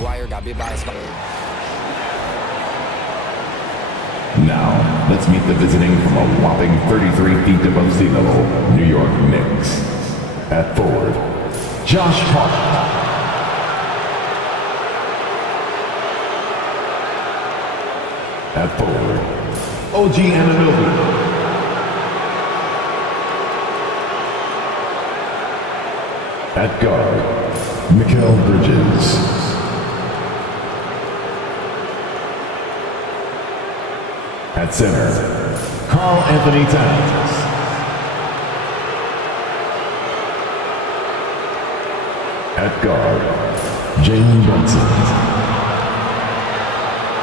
McGuire got bit by a spider. Now, let's meet the visiting from a whopping 33 feet above sea level, New York Knicks. At forward, Josh Hart. At forward, OG Anunoby. At guard, Mikal Bridges. At center, Karl Anthony Towns. At guard, Jalen Brunson.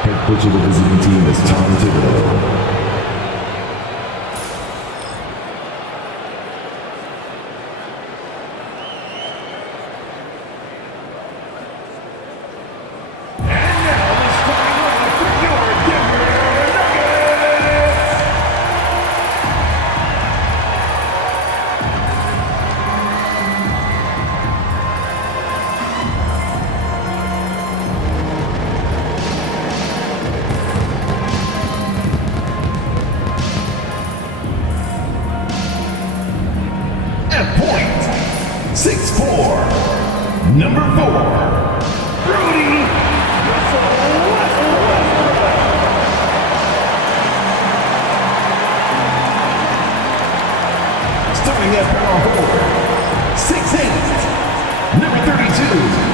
Head coach of the visiting team is Tom Thibodeau. At point, 6'4", number 4, Brody starting at power forward, 6'8", number 32,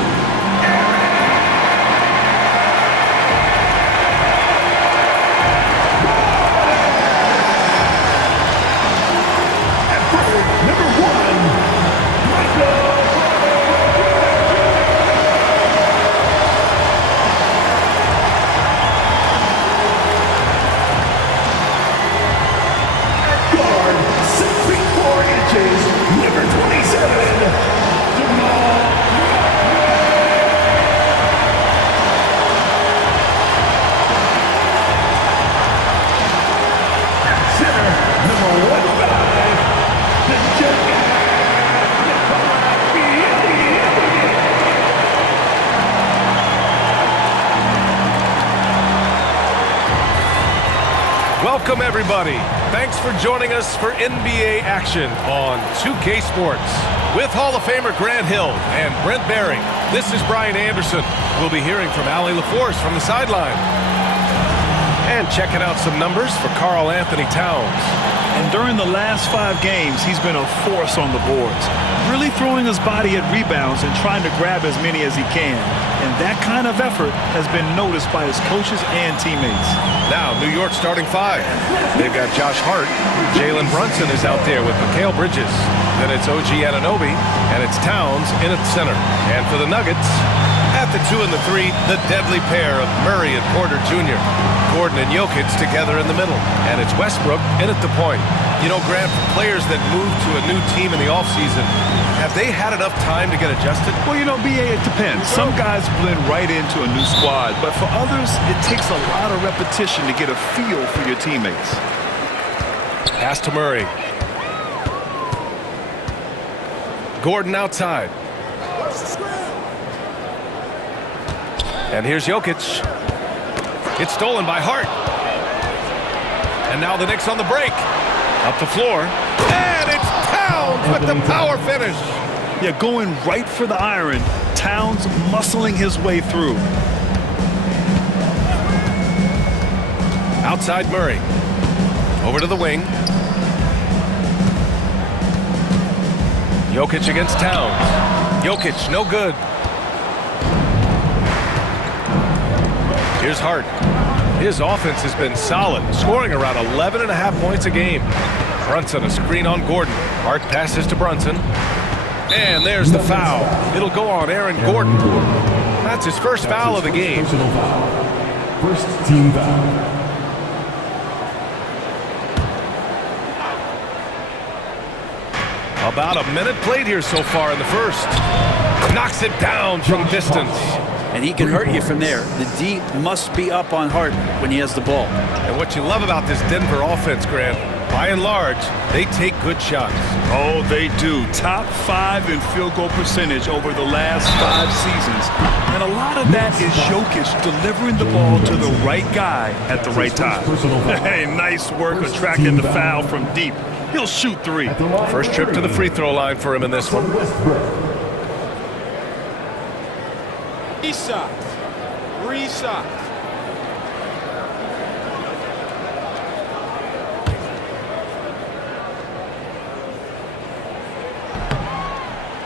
Welcome, everybody. Thanks for joining us for NBA action on 2K Sports. With Hall of Famer Grant Hill and Brent Barry, this is Brian Anderson. We'll be hearing from Allie LaForce from the sideline. And checking out some numbers for Karl Anthony Towns. And during the last 5 games, he's been a force on the boards, really throwing his body at rebounds and trying to grab as many as he can. And that kind of effort has been noticed by his coaches and teammates. Now, New York starting 5. They've got Josh Hart. Jalen Brunson is out there with Mikal Bridges. Then it's OG Anunoby, and it's Towns in at center. And for the Nuggets, at the 2 and the 3, the deadly pair of Murray and Porter Jr. Gordon and Jokic together in the middle. And it's Westbrook in at the point. You know, Grant, players that move to a new team in the offseason, have they had enough time to get adjusted? Well, you know, B.A., it depends. Some guys blend right into a new squad, but for others, it takes a lot of repetition to get a feel for your teammates. Pass to Murray. Gordon outside. And here's Jokic. It's stolen by Hart. And now the Knicks on the break. Up the floor. And it's Towns with the power finish. Yeah, going right for the iron. Towns muscling his way through. Outside Murray. Over to the wing. Jokic against Towns. Jokic, no good. Here's Hart. His offense has been solid, scoring around 11.5 points a game. Brunson, a screen on Gordon. Hart passes to Brunson. And there's the foul. It'll go on Aaron Gordon. That's his first foul of the game. First team foul. About a minute played here so far in the first. Knocks it down from distance. And he can hurt you from there. The D must be up on Hart when he has the ball. And what you love about this Denver offense, Grant, By and large, they take good shots. Oh, they do. Top 5 in field goal percentage over the last 5 seasons. And a lot of that is Jokic delivering the ball to the right guy at the right time. Hey, nice work attracting the foul from deep. He'll shoot 3. First trip to the free throw line for him in this one. Reset.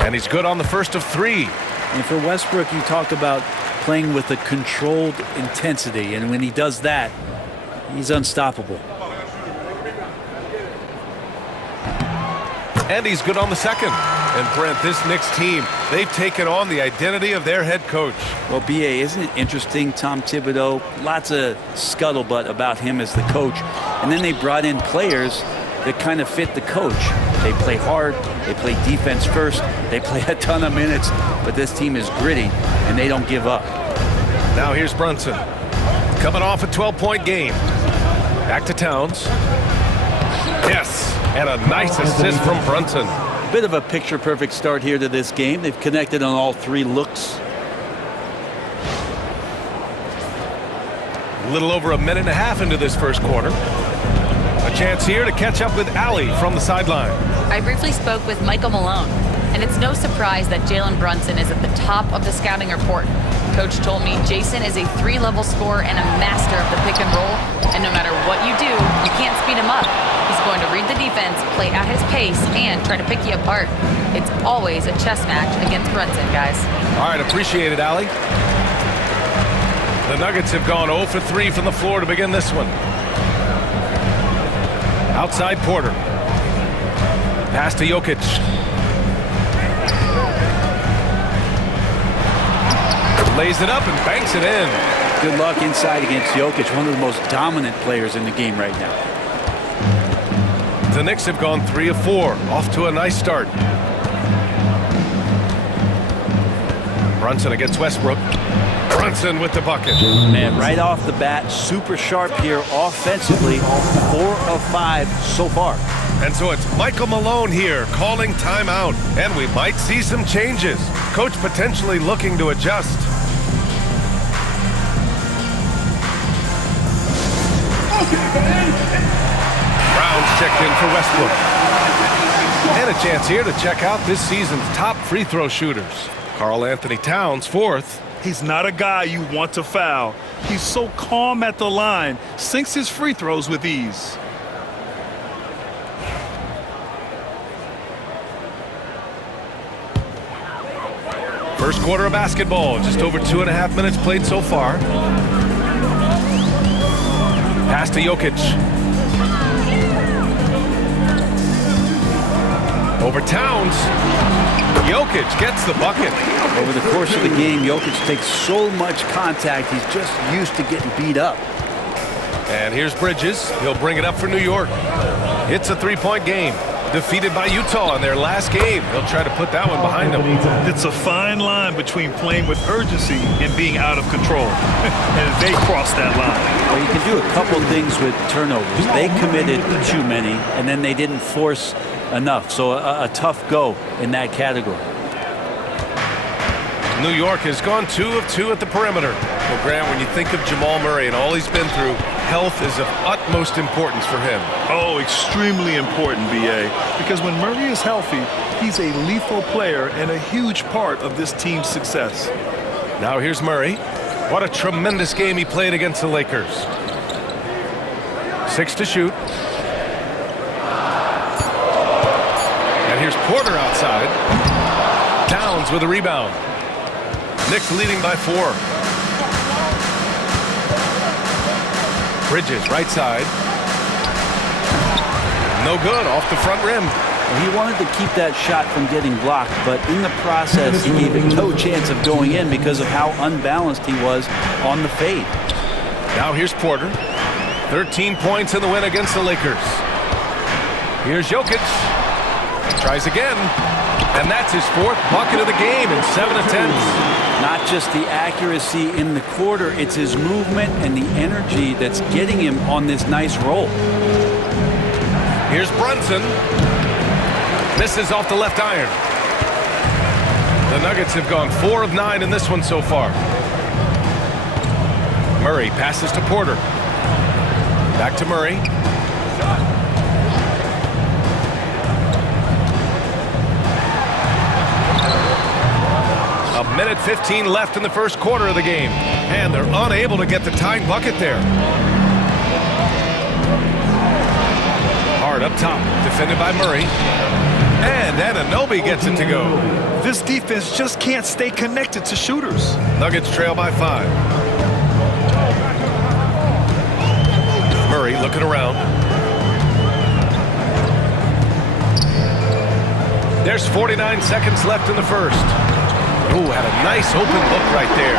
And he's good on the first of 3. And for Westbrook, you talked about playing with a controlled intensity. And when he does that, he's unstoppable. And he's good on the second. And Brent, this Knicks team, they've taken on the identity of their head coach. Well, B.A., isn't it interesting? Tom Thibodeau, lots of scuttlebutt about him as the coach. And then they brought in players that kind of fit the coach. They play hard, they play defense first, they play a ton of minutes, but this team is gritty, and they don't give up. Now here's Brunson, coming off a 12-point game. Back to Towns. Yes, and a nice assist from Brunson. A bit of a picture-perfect start here to this game. They've connected on all 3 looks. A little over a minute and a half into this first quarter. A chance here to catch up with Allie from the sideline. I briefly spoke with Michael Malone, and it's no surprise that Jalen Brunson is at the top of the scouting report. Coach told me Jason is a 3-level scorer and a master of the pick and roll, and no matter what you do, you can't speed him up. He's going to read the defense, play at his pace, and try to pick you apart. It's always a chess match against Brunson, guys. All right, appreciate it, Allie. The Nuggets have gone 0 for 3 from the floor to begin this one. Outside Porter. Pass to Jokic. Lays it up and banks it in. Good luck inside against Jokic, one of the most dominant players in the game right now. The Knicks have gone 3 of 4, off to a nice start. Brunson against Westbrook. Brunson with the bucket. Man, right off the bat, super sharp here offensively. 4 of 5 so far. And so it's Michael Malone here calling timeout. And we might see some changes. Coach potentially looking to adjust. Brown's checked in for Westbrook. And a chance here to check out this season's top free throw shooters. Karl Anthony Towns, 4th. He's not a guy you want to foul. He's so calm at the line, sinks his free throws with ease. First quarter of basketball, just over 2.5 minutes played so far. Pass to Jokic. Over Towns. Jokic gets the bucket. Over the course of the game, Jokic takes so much contact, he's just used to getting beat up. And here's Bridges. He'll bring it up for New York. It's a 3-point game. Defeated by Utah in their last game. They'll try to put that one behind them. It's a fine line between playing with urgency and being out of control. And they crossed that line. Well, you can do a couple things with turnovers. They committed too many, and then they didn't force enough. So a tough go in that category. New York has gone 2 of 2 at the perimeter. Well, Grant, when you think of Jamal Murray and all he's been through, health is of utmost importance for him. Oh, extremely important, B.A. Because when Murray is healthy, he's a lethal player and a huge part of this team's success. Now here's Murray. What a tremendous game he played against the Lakers. 6 to shoot. And here's Porter outside. Towns with a rebound. Knicks leading by 4. Bridges, right side. No good, off the front rim. He wanted to keep that shot from getting blocked, but in the process, he gave it no chance of going in because of how unbalanced he was on the fade. Now here's Porter. 13 points in the win against the Lakers. Here's Jokic. Tries again. And that's his 4th bucket of the game in 7 attempts. Not just the accuracy in the quarter, it's his movement and the energy that's getting him on this nice roll. Here's Brunson. Misses off the left iron. The Nuggets have gone 4 of 9 in this one so far. Murray passes to Porter. Back to Murray. A minute 15 left in the first quarter of the game. And they're unable to get the tying bucket there. Hard up top, defended by Murray. And Anunoby gets it to go. This defense just can't stay connected to shooters. Nuggets trail by 5. Murray looking around. There's 49 seconds left in the first. Ooh, had a nice open look right there.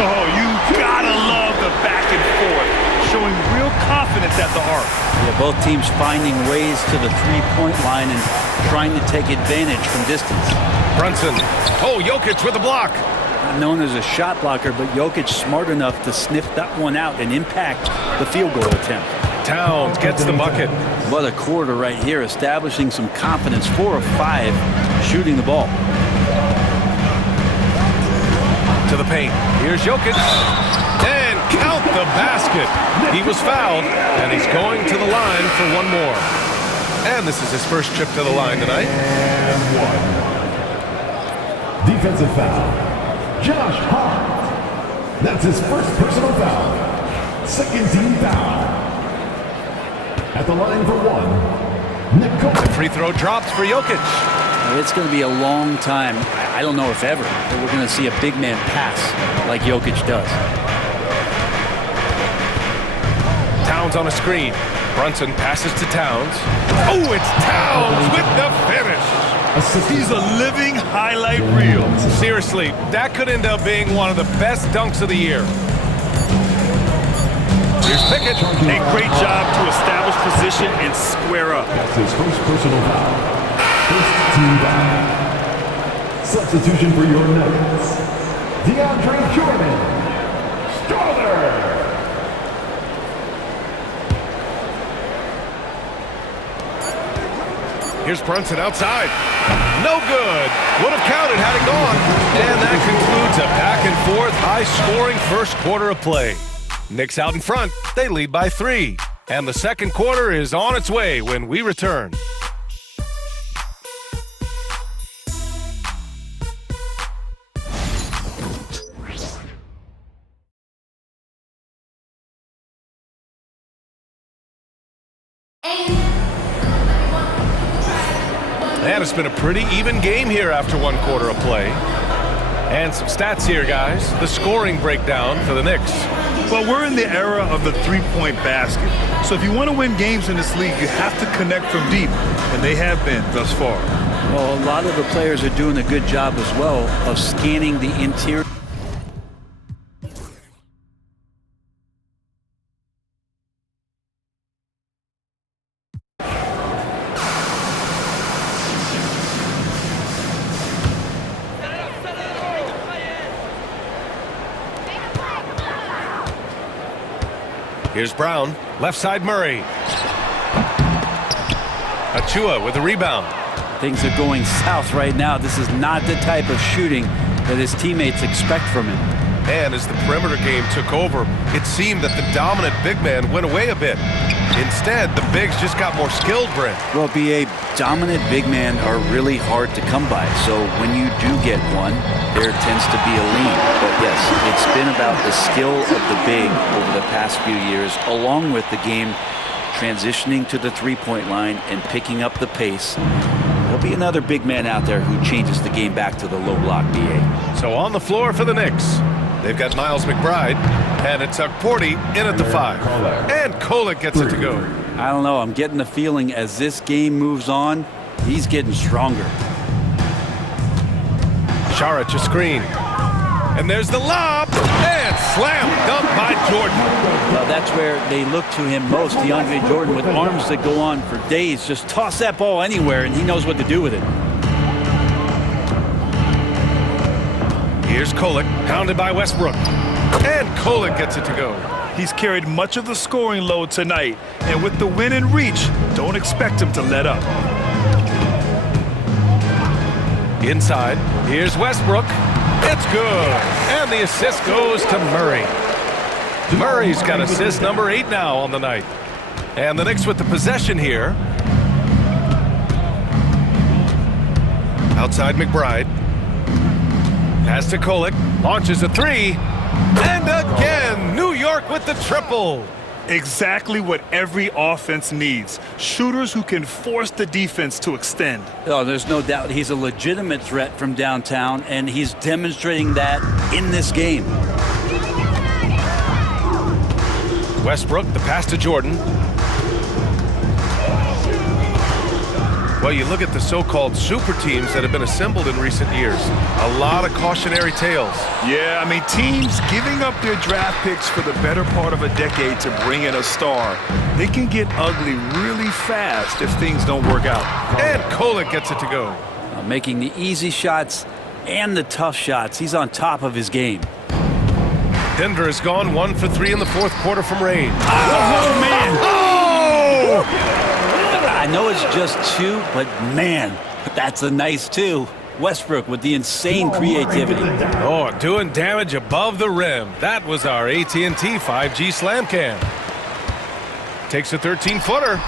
Oh, you gotta love the back and forth, showing real confidence at the arc. Yeah, both teams finding ways to the three-point line and trying to take advantage from distance. Brunson. Oh, Jokic with a block. Not known as a shot blocker, but Jokic smart enough to sniff that one out and impact the field goal attempt. Towns gets the bucket. What a quarter right here, establishing some confidence. 4 of 5 shooting the ball. To the paint. Here's Jokic. And count the basket. He was fouled, and he's going to the line for one more. And this is his first trip to the line tonight. And 1. Defensive foul. Josh Hart. That's his first personal foul. Second team foul. At the line for 1. Nick Coleman. Free throw drops for Jokic. It's going to be a long time, I don't know if ever, that we're going to see a big man pass like Jokic does. Towns on a screen. Brunson passes to Towns. Oh, it's Towns with the finish. He's a living highlight reel. Seriously, that could end up being one of the best dunks of the year. Here's Pickett. A great job to establish position and square up. That's his first personal foul. First team foul. Substitution for your Nuggets. DeAndre Jordan. Starter. Here's Brunson outside. No good. Would have counted had it gone. And that concludes a back-and-forth, high-scoring first quarter of play. Knicks out in front. They lead by 3. And the second quarter is on its way when we return. And it's been a pretty even game here after one quarter of play. And some stats here, guys. The scoring breakdown for the Knicks. Well, we're in the era of the three-point basket. So if you want to win games in this league, you have to connect from deep. And they have been thus far. Well, a lot of the players are doing a good job as well of scanning the interior. Here's Brown. Left side Murray. Achua with the rebound. Things are going south right now. This is not the type of shooting that his teammates expect from him. And as the perimeter game took over, it seemed that the dominant big man went away a bit. Instead, the bigs just got more skilled, Brent. Well, BA, dominant big men are really hard to come by. So when you do get one, there tends to be a lean. But yes, it's been about the skill of the big over the past few years, along with the game transitioning to the three-point line and picking up the pace. There'll be another big man out there who changes the game back to the low block, BA. So on the floor for the Knicks, they've got Miles McBride, and it's Porty in at the 5. And Kolek gets it to go. I don't know. I'm getting the feeling as this game moves on, he's getting stronger. Saric a screen. And there's the lob. And slam dunk by Jordan. Well, that's where they look to him most. DeAndre Jordan with arms that go on for days. Just toss that ball anywhere, and he knows what to do with it. Here's Kolek, pounded by Westbrook. And Kolek gets it to go. He's carried much of the scoring load tonight, and with the win in reach, don't expect him to let up. Inside, here's Westbrook. It's good. And the assist goes to Murray. Murray's got assist number 8 now on the night. And the Knicks with the possession here. Outside McBride. Pass to Kolek. Launches a 3. And again, New York with the triple. Exactly what every offense needs. Shooters who can force the defense to extend. Oh, there's no doubt he's a legitimate threat from downtown, and he's demonstrating that in this game. Westbrook, the pass to Jordan. Well, you look at the so-called super teams that have been assembled in recent years. A lot of cautionary tales. Yeah, I mean, teams giving up their draft picks for the better part of a decade to bring in a star. They can get ugly really fast if things don't work out. And Kolek gets it to go. Making the easy shots and the tough shots. He's on top of his game. Denver has gone 1 for 3 in the fourth quarter from range. Oh, man! Oh! I know it's just 2, but man, that's a nice 2. Westbrook with the insane creativity. Oh, doing damage above the rim. That was our AT&T 5G slam cam. Takes a 13-footer.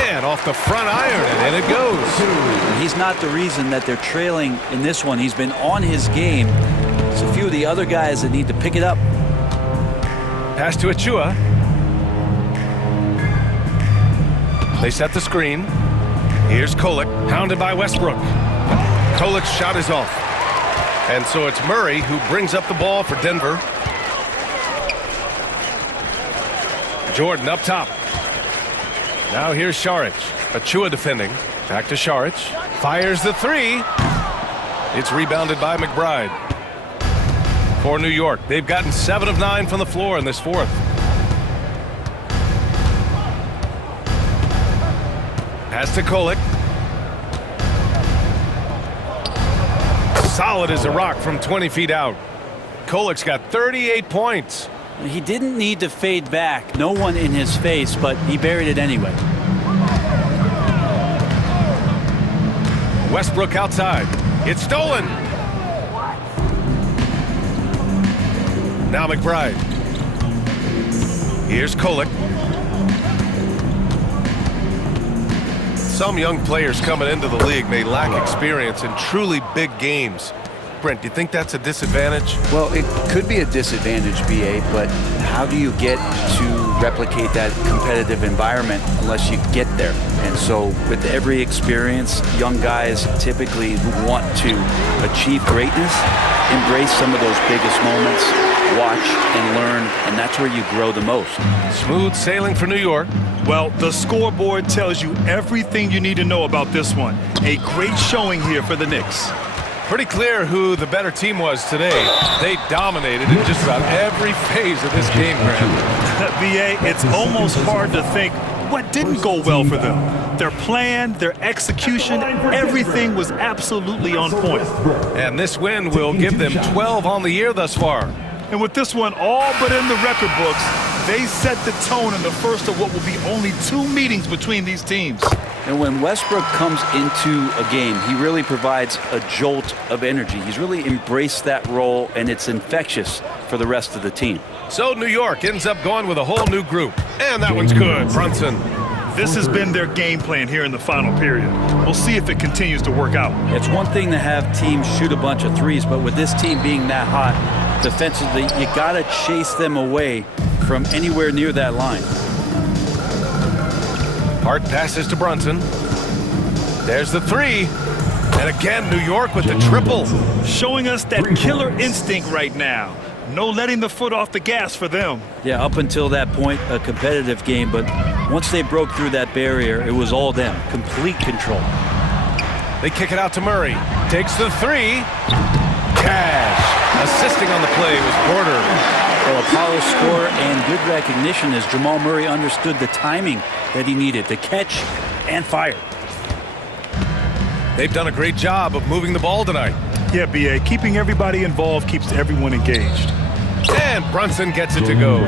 And off the front iron, and in it goes. He's not the reason that they're trailing in this one. He's been on his game. It's a few of the other guys that need to pick it up. Pass to Achua. They set the screen. Here's Kolek, hounded by Westbrook. Kolek's shot is off. And so it's Murray who brings up the ball for Denver. Jordan up top. Now here's Šarić. Achua defending. Back to Šarić. Fires the 3. It's rebounded by McBride. For New York, they've gotten 7 of 9 from the floor in this fourth. Pass to Kolek. Solid as a rock from 20 feet out. Kolek's got 38 points. He didn't need to fade back. No one in his face, but he buried it anyway. Westbrook outside. It's stolen. Now McBride. Here's Kolek. Some young players coming into the league may lack experience in truly big games. Brent, do you think that's a disadvantage? Well, it could be a disadvantage, BA, but how do you get to replicate that competitive environment unless you get there? And so with every experience, young guys typically who want to achieve greatness, embrace some of those biggest moments, watch and learn, and that's where you grow the most. Smooth sailing for New York. Well, the scoreboard tells you everything you need to know about this one. A great showing here for the Knicks. Pretty clear who the better team was today. They dominated in just about every phase of this game, Grant. BA, it's almost hard to think what didn't go well for them. Their plan, their execution, everything was absolutely on point. And this win will give them 12 on the year thus far. And with this one all but in the record books, they set the tone in the first of what will be only 2 meetings between these teams. And when Westbrook comes into a game, he really provides a jolt of energy. He's really embraced that role, and it's infectious for the rest of the team. So New York ends up going with a whole new group. And that one's good, Brunson. This has been their game plan here in the final period. We'll see if it continues to work out. It's one thing to have teams shoot a bunch of threes, but with this team being that hot defensively, you got to chase them away from anywhere near that line. Hart passes to Brunson. There's the 3. And again, New York with the triple. Showing us that killer instinct right now. No letting the foot off the gas for them. Yeah, up until that point, a competitive game, but once they broke through that barrier, it was all them. Complete control. They kick it out to Murray. Takes the 3. Cash. Assisting on the play was Porter. Well, a polished score and good recognition as Jamal Murray understood the timing that he needed to catch and fire. They've done a great job of moving the ball tonight. Yeah, BA, keeping everybody involved keeps everyone engaged. And Brunson gets it to go.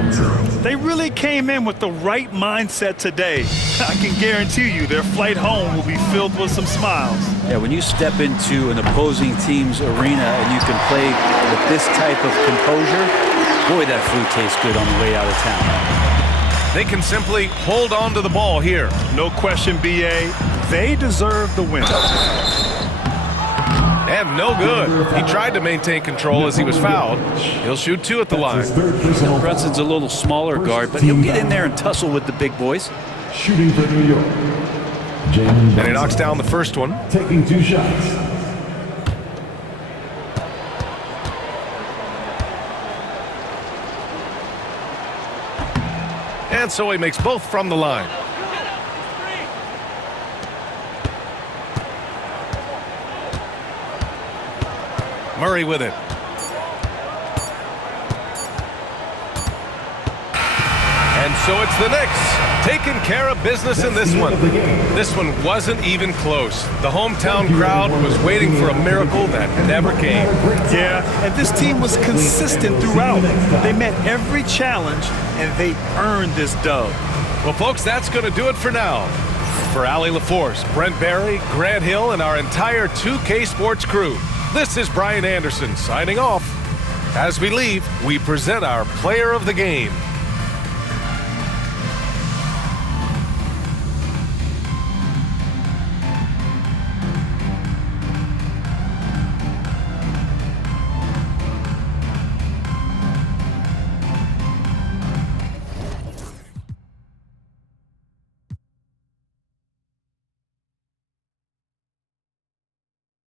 They really came in with the right mindset today. I can guarantee you their flight home will be filled with some smiles. Yeah, when you step into an opposing team's arena and you can play with this type of composure, boy, that food tastes good on the way out of town. They can simply hold on to the ball here. No question, B.A. They deserve the win. And no good. He tried to maintain control as he was fouled. He'll shoot 2 at the line. Brunson's a little smaller guard, but he'll get in there and tussle with the big boys. Shooting for New York. And he knocks down the first one. Taking 2 shots. And so he makes both from the line. Murray with it. And so it's the Knicks taking care of business in this one. This one wasn't even close. The hometown crowd was waiting for a miracle that never came. Yeah, and this team was consistent throughout. They met every challenge, and they earned this dub. Well, folks, that's going to do it for now. For Allie LaForce, Brent Barry, Grant Hill, and our entire 2K Sports crew, this is Brian Anderson signing off. As we leave, we present our player of the game.